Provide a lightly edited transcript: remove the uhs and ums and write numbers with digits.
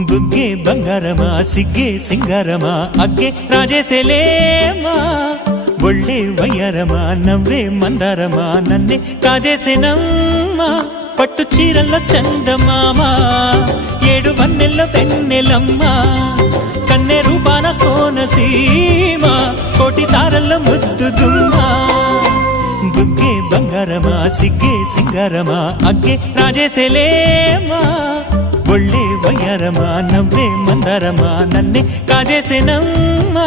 బుగ్గే బంగారమా సిగ్గే సింగారమా అగ్గే రాజేసేలేమా ఒళ్ళే వయ్యారమా నవ్వే మందారమా నన్నే కాజేసేనమ్మా పట్టు చీరల్లో చందమామా ఏడు వన్నెల్లో పెన్నెలమ్మా కన్నె రూపాన కోనసీమ కోటి తారల్లో ముద్దుదుమ్మా బుగ్గే బంగారమా సిగ్గే సింగారమా అగ్గే రాజేసేలేమా ఒళ్ళే వయ్యారమా నవ్వే మందారమా నన్నే కాజేసేనమ్మా